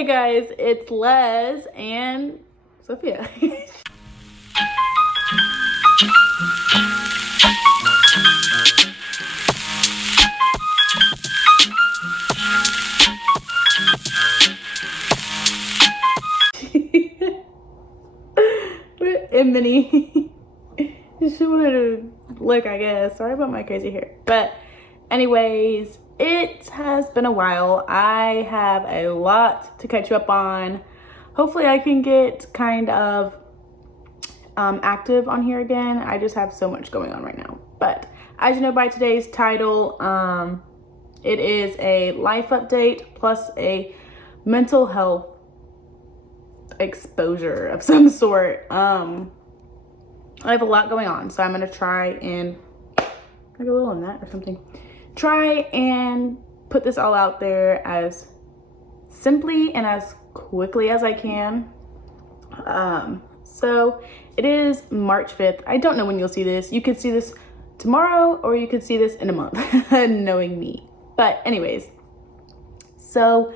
Hey guys, it's Les and Sophia. And Minnie. She wanted to look, I guess. Sorry about my crazy hair. But anyways, it has been a while. I have a lot to catch you up on. Hopefully I can get kind of active on here again. I just have so much going on right now. But as you know by today's title, it is a life update plus a mental health exposure of some sort. I have a lot going on, so I'm gonna try and like a little on that or something. Try and put this all out there as simply and as quickly as I can. So it is March 5th. I don't know when you'll see this. You could see this tomorrow or you could see this in a month, knowing me. But anyways, so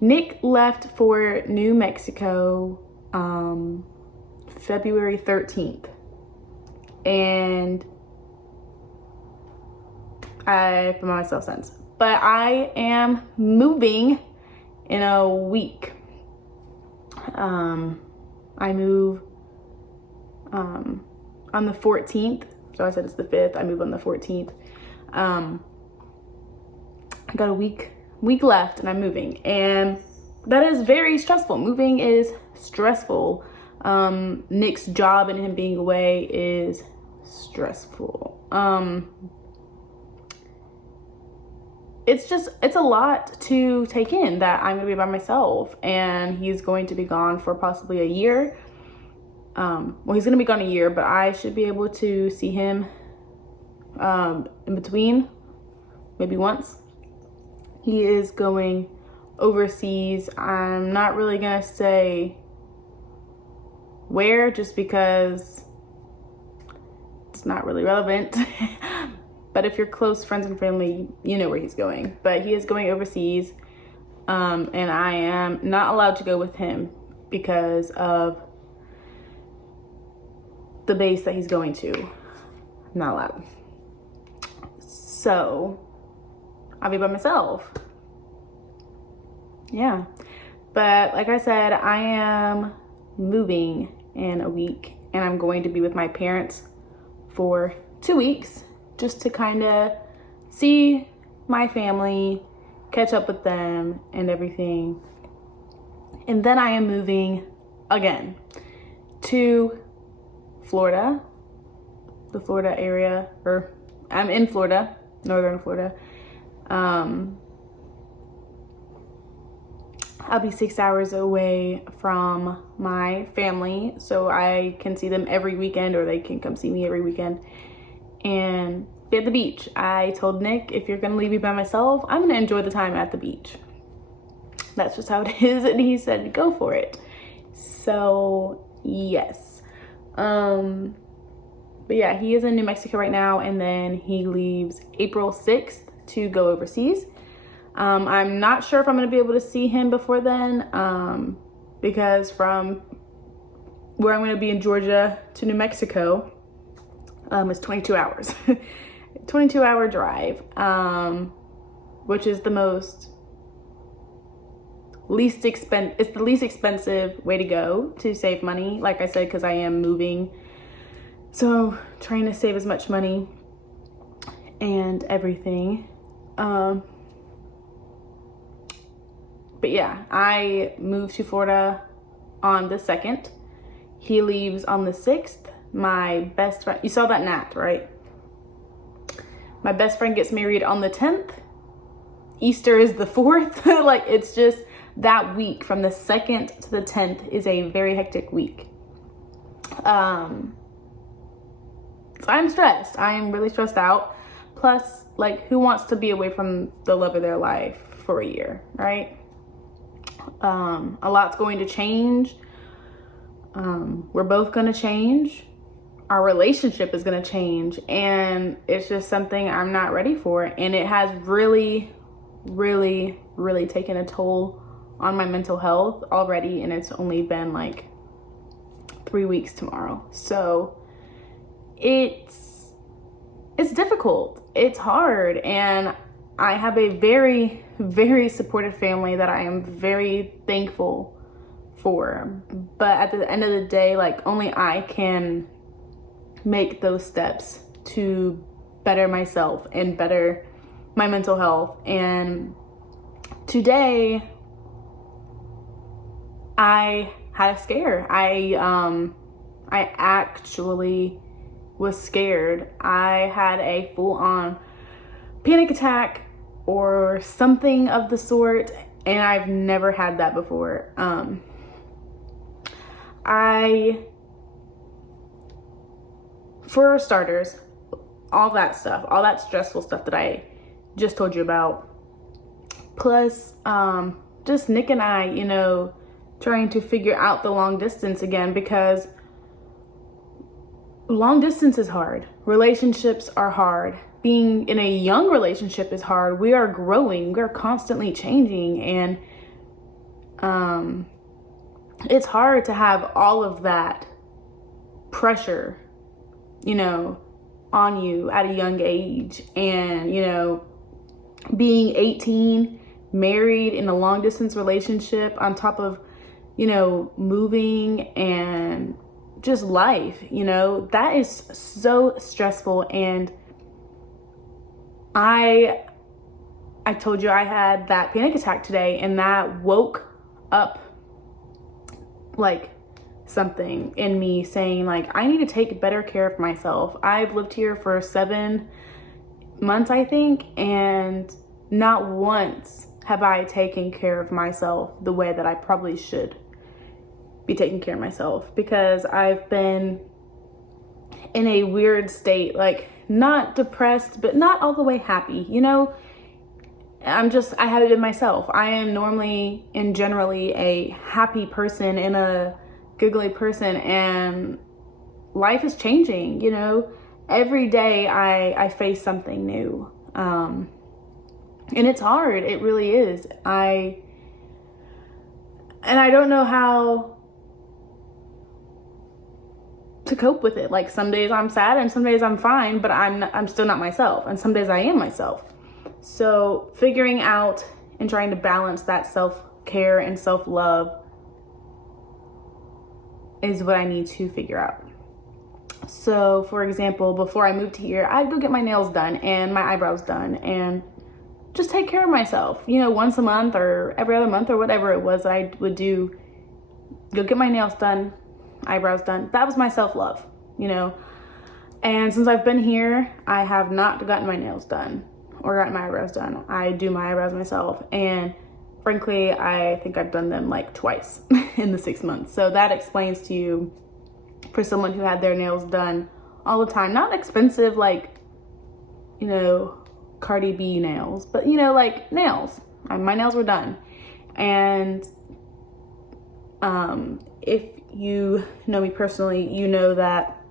Nick left for New Mexico February 13th. And I've been by myself since. But I am moving in a week. I move on the 14th. So I said it's the 5th. I move on the 14th. I got a week left and I'm moving. And that is very stressful. Moving is stressful. Nick's job and him being away is stressful. It's a lot to take in that I'm gonna be by myself and he's going to be gone for possibly a year. Well, he's gonna be gone a year, but I should be able to see him in between, maybe once. He is going overseas. I'm not really gonna say where, just because it's not really relevant. But if you're close friends and family, you know where he's going. But he is going overseas, and I am not allowed to go with him because of the base that he's going to. I'm not allowed. So I'll be by myself. Yeah. But like I said, I am moving in a week and I'm going to be with my parents for 2 weeks just to kind of see my family, catch up with them and everything. And then I am moving again to Florida, the Florida area, or I'm in Florida, northern Florida. I'll be 6 hours away from my family, so I can see them every weekend, or they can come see me every weekend, and be at the beach. I told Nick, if you're gonna leave me by myself, I'm gonna enjoy the time at the beach. That's just how it is, and he said, go for it. So yes. But yeah, he is in New Mexico right now, and then he leaves April 6th to go overseas. I'm not sure if I'm going to be able to see him before then, because from where I'm going to be in Georgia to New Mexico is 22 hours. 22-hour drive, which is the least expensive way to go to save money. Like I said, because I am moving. So trying to save as much money and everything. But yeah, I moved to Florida on the 2nd. He leaves on the 6th. My best friend, you saw that Nat, right? My best friend gets married on the 10th. Easter is the 4th. Like, it's just that week from the 2nd to the 10th is a very hectic week. So I'm stressed. I am really stressed out. Plus, like, who wants to be away from the love of their life for a year, right? A lot's going to change. We're both going to change. Our relationship is going to change, and it's just something I'm not ready for. And it has really, really, really taken a toll on my mental health already, and it's only been like 3 weeks tomorrow. So it's difficult, it's hard, and I have a very, very supportive family that I am very thankful for. But at the end of the day, like, only I can make those steps to better myself and better my mental health. And today I had a scare. I actually was scared. I had a full-on panic attack or something of the sort, and I've never had that before. For starters, all that stressful stuff that I just told you about, plus just Nick and I, you know, trying to figure out the long distance again, because long distance is hard. Relationships are hard. Being in a young relationship is hard. We are growing. We're constantly changing. And it's hard to have all of that pressure, you know, on you at a young age. And, you know, being 18, married in a long distance relationship on top of, you know, moving and just life, you know, that is so stressful. And I told you I had that panic attack today, and that woke up like something in me saying, like, I need to take better care of myself. I've lived here for 7 months, I think, and not once have I taken care of myself the way that I probably should be taking care of myself, because I've been in a weird state, like, not depressed, but not all the way happy, you know. I haven't been myself. I am normally and generally a happy person and a giggly person, and life is changing, you know. Every day I face something new, and it's hard. It really is. I don't know how to cope with it. Like, some days I'm sad and some days I'm fine, but I'm still not myself, and some days I am myself. So figuring out and trying to balance that self-care and self-love is what I need to figure out. So, for example, before I moved here, I'd go get my nails done and my eyebrows done and just take care of myself, you know, once a month or every other month or whatever it was I would do. Go get my nails done, eyebrows done. That was my self-love, you know. And since I've been here, I have not gotten my nails done or gotten my eyebrows done. I do my eyebrows myself, and frankly, I think I've done them like twice in the 6 months. So that explains to you, for someone who had their nails done all the time, not expensive, like, you know, Cardi B nails, but, you know, like, nails. My nails were done. And if you know me personally, you know that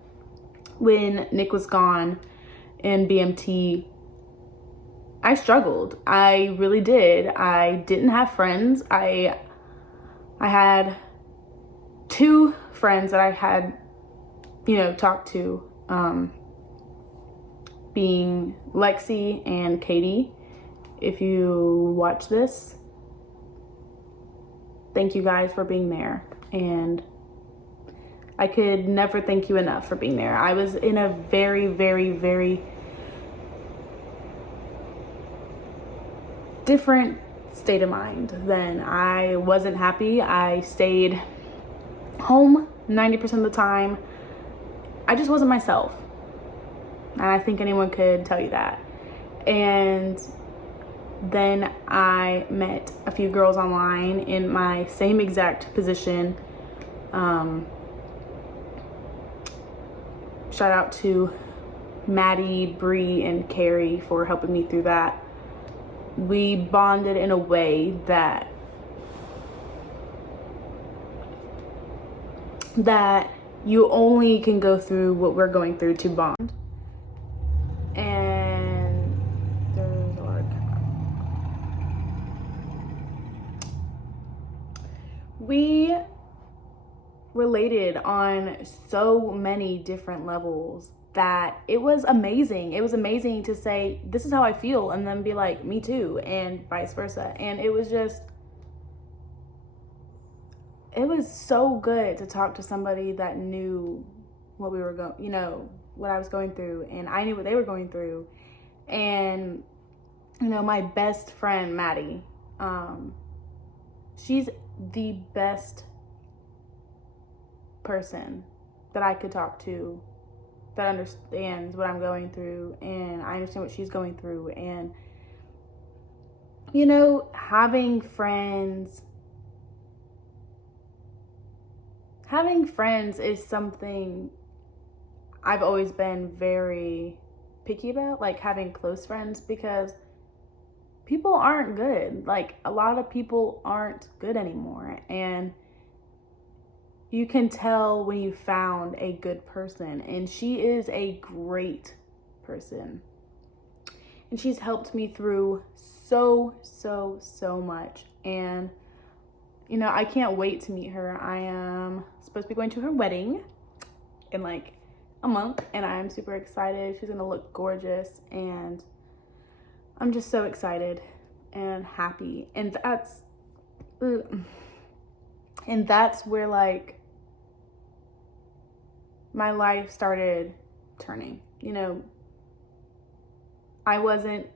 when Nick was gone in BMT, I struggled. I really did. I didn't have friends. I had 2 friends that I had, you know, talked to, being Lexi and Katie. If you watch this, thank you guys for being there. And I could never thank you enough for being there. I was in a very, very, very different state of mind then. I wasn't happy. I stayed home 90% of the time. I just wasn't myself. And I think anyone could tell you that. And then I met a few girls online in my same exact position. Shout out to Maddie, Bree, and Carrie for helping me through that. We bonded in a way that you only can go through what we're going through to bond. And there's a lot of... we related on so many different levels that it was amazing. It was amazing to say, this is how I feel, and then be like, me too, and vice versa. And it was so good to talk to somebody that knew what we were going, what I was going through, and I knew what they were going through. And, my best friend, Maddie, she's the best person that I could talk to that understands what I'm going through, and I understand what she's going through. And having friends is something I've always been very picky about, like having close friends, because people aren't good. Like, a lot of people aren't good anymore, and you can tell when you found a good person, and she is a great person. And she's helped me through so much. And, I can't wait to meet her. I am supposed to be going to her wedding in like a month, and I'm super excited. She's gonna look gorgeous, and I'm just so excited and happy. And that's where like my life started turning. I wasn't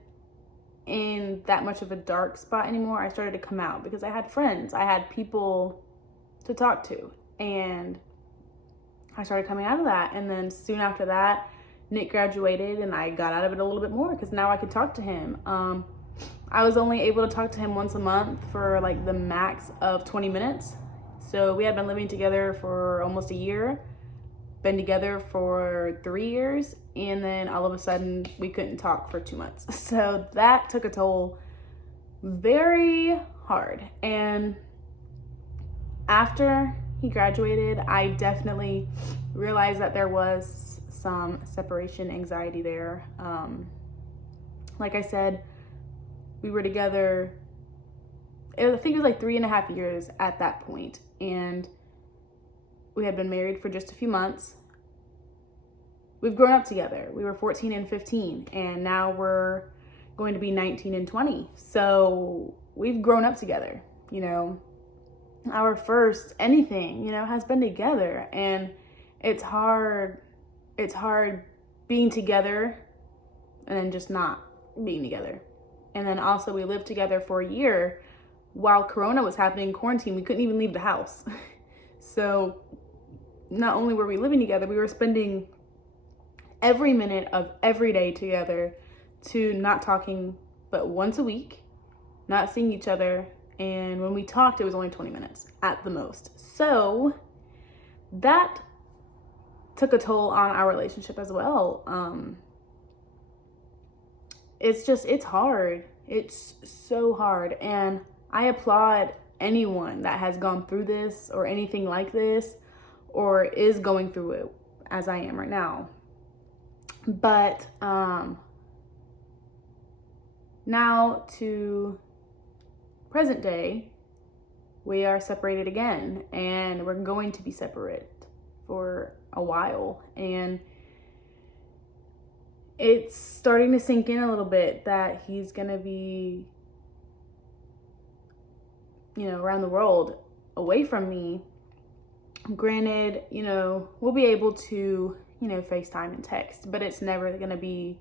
in that much of a dark spot anymore. I started to come out because I had friends, I had people to talk to, and I started coming out of that. And then soon after that, Nick graduated, and I got out of it a little bit more because now I could talk to him. I was only able to talk to him once a month for like the max of 20 minutes. So we had been living together for almost a year, been together for 3 years, and then all of a sudden we couldn't talk for 2 months. So that took a toll very hard. And after he graduated, I definitely realized that there was some separation anxiety there. Like I said, we were together, I think it was like 3.5 years at that point, and we had been married for just a few months. We've grown up together. We were 14 and 15, and now we're going to be 19 and 20. So we've grown up together. Our first anything, has been together, and it's hard being together and then just not being together. And then also we lived together for a year while Corona was happening, quarantine. We couldn't even leave the house. So not only were we living together, we were spending every minute of every day together, to not talking but once a week, not seeing each other. And when we talked, it was only 20 minutes at the most. So that took a toll on our relationship as well. It's hard. It's so hard. And I applaud anyone that has gone through this or anything like this, or is going through it as I am right now. But now to present day, we are separated again, and we're going to be separate for a while. And it's starting to sink in a little bit that he's gonna be, around the world away from me. Granted, we'll be able to, FaceTime and text, but it's never gonna be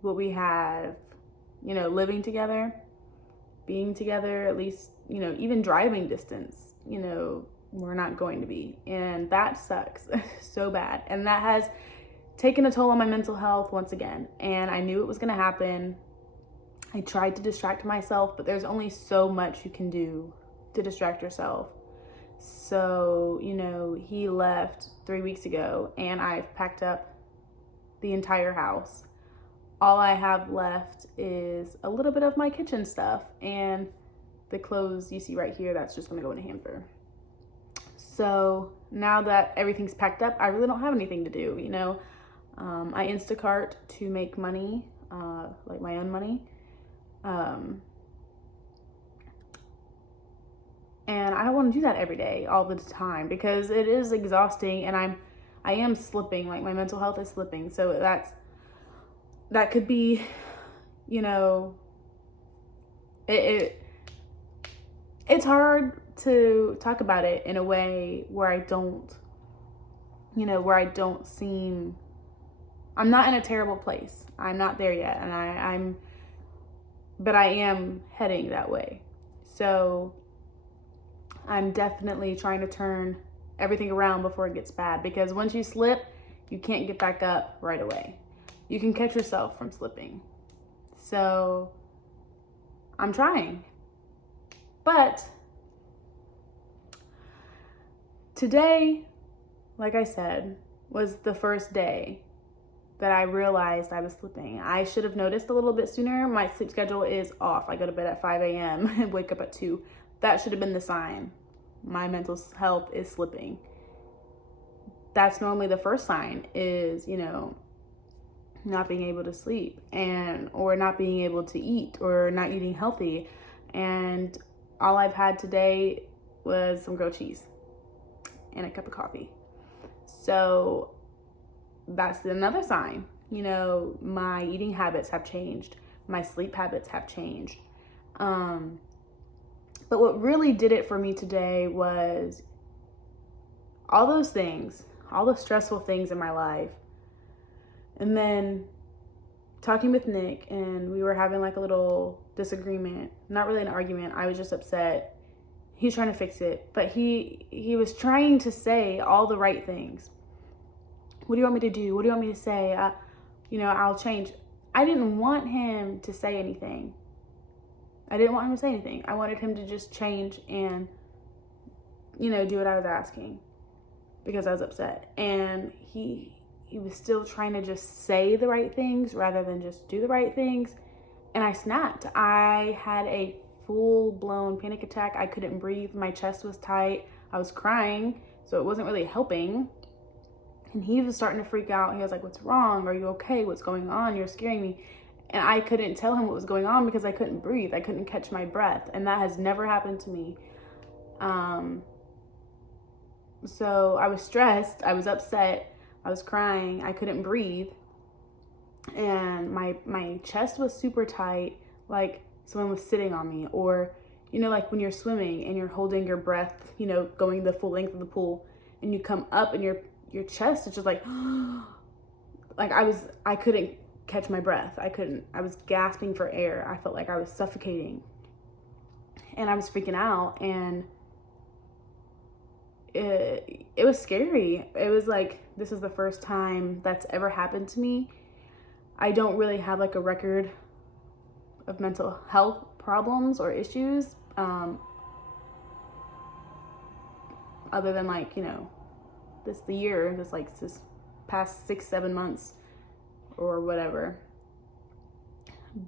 what we have, living together, being together, at least, even driving distance, we're not going to be. And that sucks so bad. And that has taken a toll on my mental health once again. And I knew it was gonna happen. I tried to distract myself, but there's only so much you can do to distract yourself. So, he left 3 weeks ago, and I've packed up the entire house. All I have left is a little bit of my kitchen stuff, and the clothes you see right here, that's just gonna go in a hamper. So now that everything's packed up, I really don't have anything to do, I Instacart to make money, like my own money. And and I don't want to do that every day all the time because it is exhausting, and I am slipping, like my mental health is slipping. So that could be, you know, it's hard to talk about it in a way where I don't, you know, where I don't seem, I'm not in a terrible place. I'm not there yet, and but I am heading that way. So I'm definitely trying to turn everything around before it gets bad, because once you slip, you can't get back up right away. You can catch yourself from slipping. So I'm trying. But today, like I said, was the first day that I realized I was slipping. I should have noticed a little bit sooner. My sleep schedule is off. I go to bed at 5 a.m. and wake up at 2. That should have been the sign. My mental health is slipping. That's normally the first sign, is, you know, not being able to sleep, or not being able to eat, or not eating healthy. And all I've had today was some grilled cheese and a cup of coffee. So that's another sign. You know, my eating habits have changed. My sleep habits have changed. But what really did it for me today was all those things, all the stressful things in my life. And then talking with Nick, and we were having like a little disagreement. Not really an argument. I was just upset. He's trying to fix it, but he was trying to say all the right things. What do you want me to do? What do you want me to say? You know, I'll change. I didn't want him to say anything. I didn't want him to say anything. I wanted him to just change and, you know, do what I was asking, because I was upset. And he was still trying to just say the right things rather than just do the right things. And I snapped. I had a full-blown panic attack. I couldn't breathe. My chest was tight. I was crying, so it wasn't really helping. And he was starting to freak out. He was like, "What's wrong? Are you okay? What's going on? You're scaring me." And I couldn't tell him what was going on because I couldn't breathe. I couldn't catch my breath. And that has never happened to me. So I was stressed. I was upset. I was crying. I couldn't breathe. And my chest was super tight, like someone was sitting on me. Or, you know, like when you're swimming and you're holding your breath, you know, going the full length of the pool, and you come up and your chest is just like, like I couldn't catch my breath. I was gasping for air. I felt like I was suffocating, and I was freaking out, and it was scary. It was like, this is the first time that's ever happened to me. I don't really have like a record of mental health problems or issues, other than like, you know, this past 6-7 months or whatever.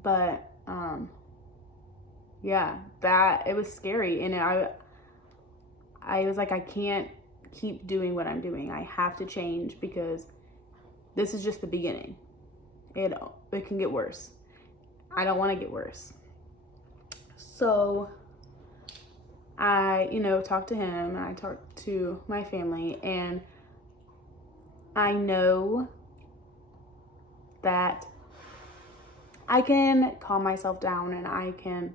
But yeah, that, it was scary. And I was like, I can't keep doing what I'm doing. I have to change, because this is just the beginning. It can get worse. I don't want to get worse. So I, you know, talked to him, and I talked to my family, and I know that I can calm myself down, and I can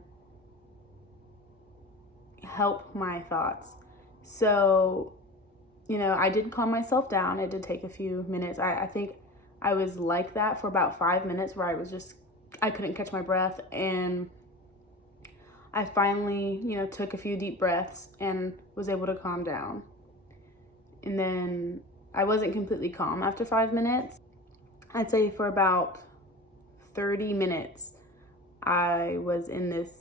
help my thoughts. So, you know, I did calm myself down. It did take a few minutes. I think I was like that for about 5 minutes, where I couldn't catch my breath. And I finally, you know, took a few deep breaths and was able to calm down. And then I wasn't completely calm after 5 minutes. I'd say for about 30 minutes, I was in this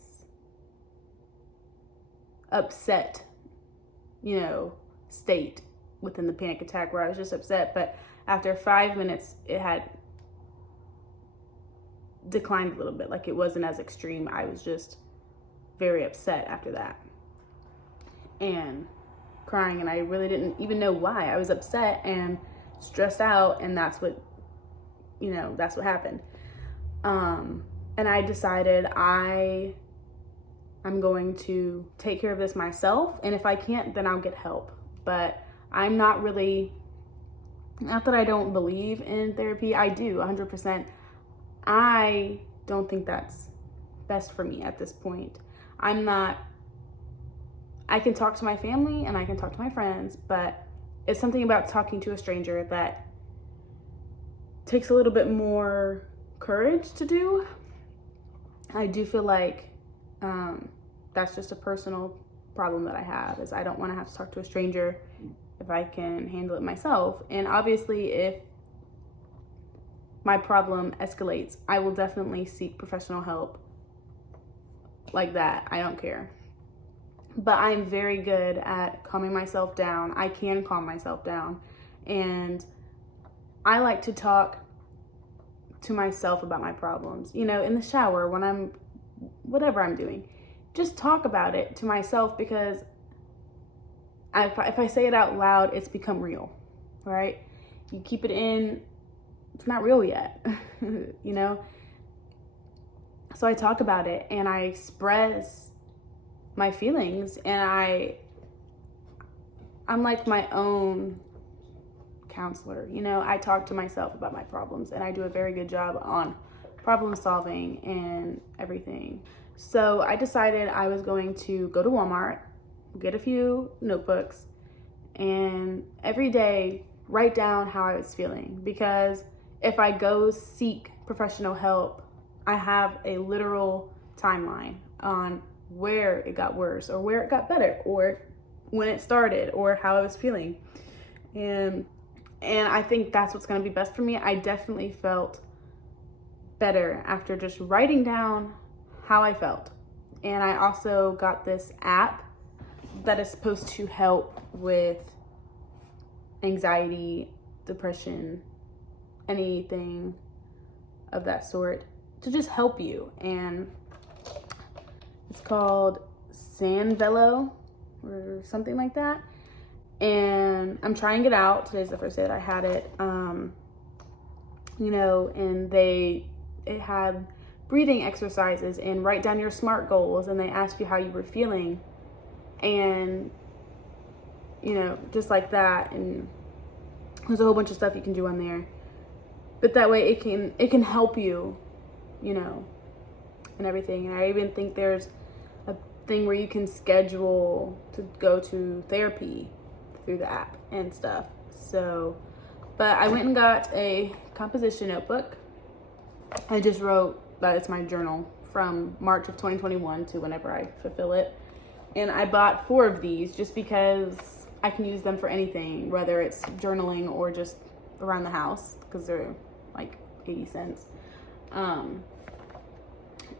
upset, you know, state within the panic attack, where I was just upset. But after 5 minutes, it had declined a little bit. Like, it wasn't as extreme. I was just very upset after that and crying, and I really didn't even know why. I was upset and stressed out, and that's what happened. And I decided I'm I'm going to take care of this myself. And if I can't, then I'll get help. But I'm not really, not that I don't believe in therapy. I do 100%. I don't think that's best for me at this point. I can talk to my family and I can talk to my friends, but it's something about talking to a stranger that takes a little bit more courage to do. I do feel like that's just a personal problem that I have, is I don't want to have to talk to a stranger if I can handle it myself. And obviously, if my problem escalates, I will definitely seek professional help like that. I don't care. But I'm very good at calming myself down. I can calm myself down. And I like to talk to myself about my problems. You know, in the shower, when whatever I'm doing, just talk about it to myself, because if I say it out loud, it's become real, right? You keep it in, it's not real yet, you know? So I talk about it and I express my feelings, and I'm like my own counselor, you know? I talk to myself about my problems, and I do a very good job on problem solving and everything. So I decided I was going to go to Walmart, get a few notebooks, and every day write down how I was feeling. Because if I go seek professional help, I have a literal timeline on where it got worse or where it got better, or when it started, or how I was feeling. And I think that's what's going to be best for me. I definitely felt better after just writing down how I felt. And I also got this app that is supposed to help with anxiety, depression, anything of that sort, to just help you. And it's called Sanvelo or something like that. And I'm trying it out. Today's the first day that I had it. You know, and it had breathing exercises and write down your SMART goals, and they asked you how you were feeling, and you know, just like that. And there's a whole bunch of stuff you can do on there, but that way it can help you, you know, and everything. And I even think there's a thing where you can schedule to go to therapy through the app and stuff. So, but I went and got a composition notebook. I just wrote that it's my journal from March of 2021 to whenever I fulfill it. And I bought 4 of these just because I can use them for anything, whether it's journaling or just around the house, because they're like 80 cents.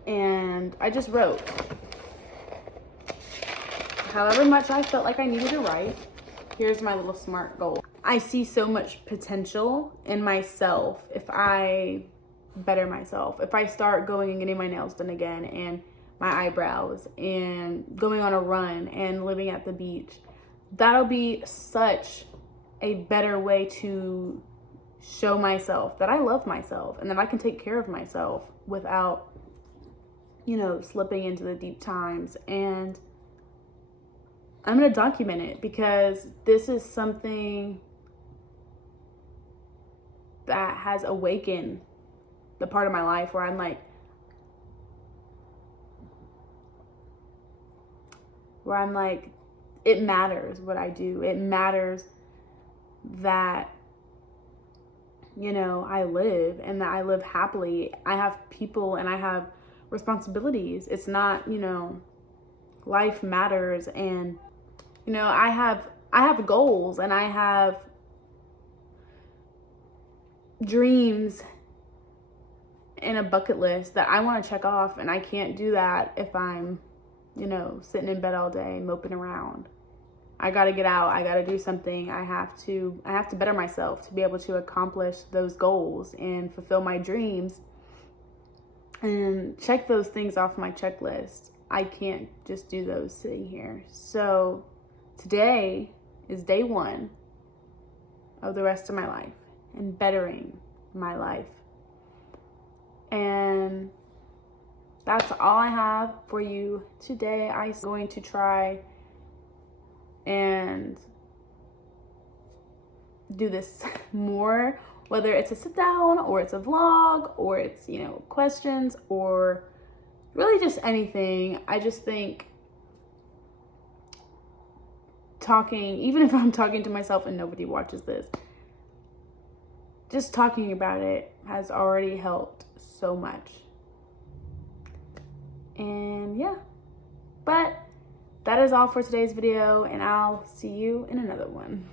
And I just wrote however much I felt like I needed to write. Here's my little SMART goal. I see so much potential in myself if I better myself. If I start going and getting my nails done again, and my eyebrows, and going on a run, and living at the beach, that'll be such a better way to show myself that I love myself and that I can take care of myself without, you know, slipping into the deep times. And I'm going to document it, because this is something that has awakened the part of my life where I'm like, it matters what I do. It matters that, you know, I live, and that I live happily. I have people and I have responsibilities. It's not, you know, life matters. And, you know, I have goals, and I have dreams in a bucket list that I want to check off, and I can't do that if I'm, you know, sitting in bed all day moping around. I got to get out. I got to do something. I have to better myself to be able to accomplish those goals and fulfill my dreams and check those things off my checklist. I can't just do those sitting here. So today is day 1 of the rest of my life and bettering my life. And that's all I have for you today. I'm going to try and do this more, whether it's a sit down or it's a vlog or it's, you know, questions or really just anything. I just think talking, even if I'm talking to myself and nobody watches this, just talking about it has already helped so much. And yeah, but that is all for today's video, and I'll see you in another one.